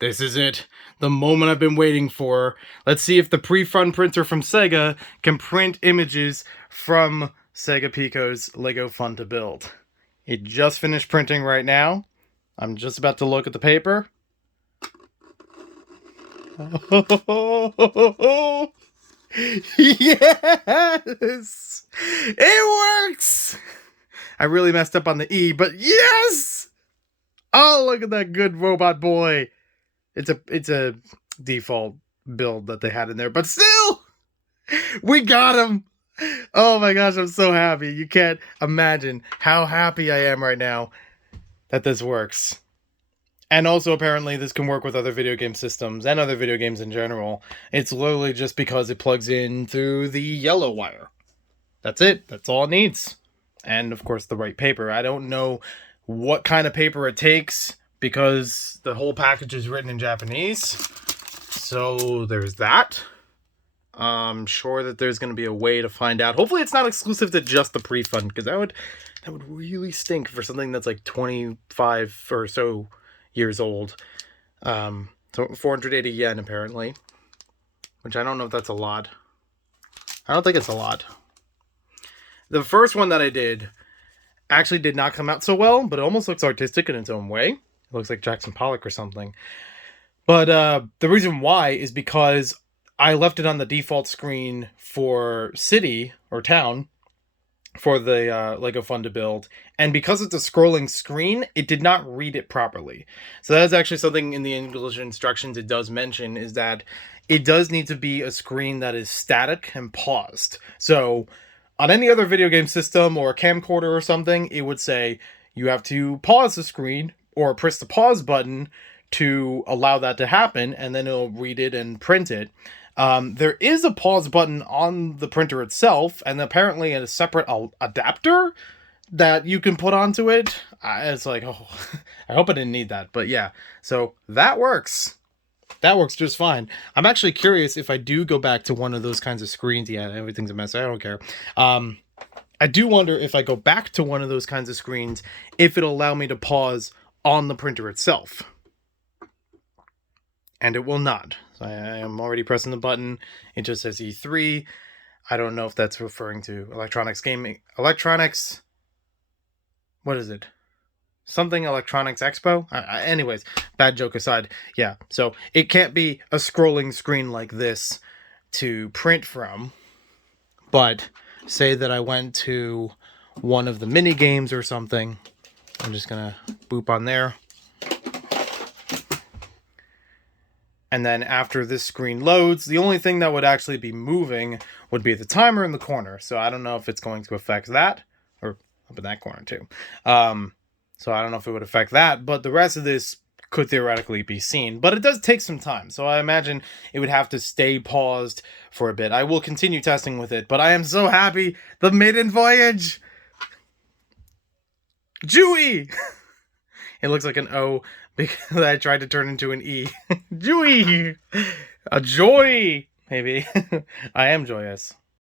This is it. The moment I've been waiting for. Let's see if the Pri Fun printer from SEGA can print images from SEGA Pico's Lego Fun to Build. It just finished printing right now. I'm just about to look at the paper. Yes! It works! I really messed up on the E, but yes! Oh, look at that good robot boy. It's a default build that they had in there, but still, we got him. Oh my gosh, I'm so happy. You can't imagine how happy I am right now that this works. And also, apparently, this can work with other video game systems and other video games in general. It's literally just because it plugs in through the yellow wire. That's it. That's all it needs. And, of course, the right paper. I don't know what kind of paper it takes because the whole package is written in Japanese. So, there's that. I'm sure that there's going to be a way to find out. Hopefully, it's not exclusive to just the Pri Fun, because that would really stink for something that's like 25 or so years old. So 480 yen apparently, which I don't know if that's a lot. I don't think it's a lot. The first one that I did actually did not come out so well, but it almost looks artistic in its own way. It looks like Jackson Pollock or something. But the reason why is because I left it on the default screen for city or town for the Lego Fun to Build, and because it's a scrolling screen, it did not read it properly. So that's actually something in the English instructions it does mention, is that it does need to be a screen that is static and paused. So on any other video game system or a camcorder or something, it would say you have to pause the screen or press the pause button to allow that to happen, and then it'll read it and print it. There is a pause button on the printer itself, and apparently a separate adapter that you can put onto it. It's like, oh, I hope I didn't need that. But yeah, so that works. That works just fine. I'm actually curious if I do go back to one of those kinds of screens. Yeah, everything's a mess. I don't care. I do wonder if I go back to one of those kinds of screens, if it'll allow me to pause on the printer itself. And it will not. So I am already pressing the button. It just says E3. I don't know if that's referring to electronics gaming. Electronics. What is it? Something Electronics Expo? Anyways, bad joke aside. Yeah, so it can't be a scrolling screen like this to print from. But say that I went to one of the mini games or something. I'm just going to boop on there. And then after this screen loads, the only thing that would actually be moving would be the timer in the corner. So I don't know if it's going to affect that, or up in that corner too. So I don't know if it would affect that, but the rest of this could theoretically be seen. But it does take some time, so I imagine it would have to stay paused for a bit. I will continue testing with it, but I am so happy. The maiden voyage! Jewy! It looks like an O because I tried to turn into an E. Jewy! A joy! Maybe. I am joyous.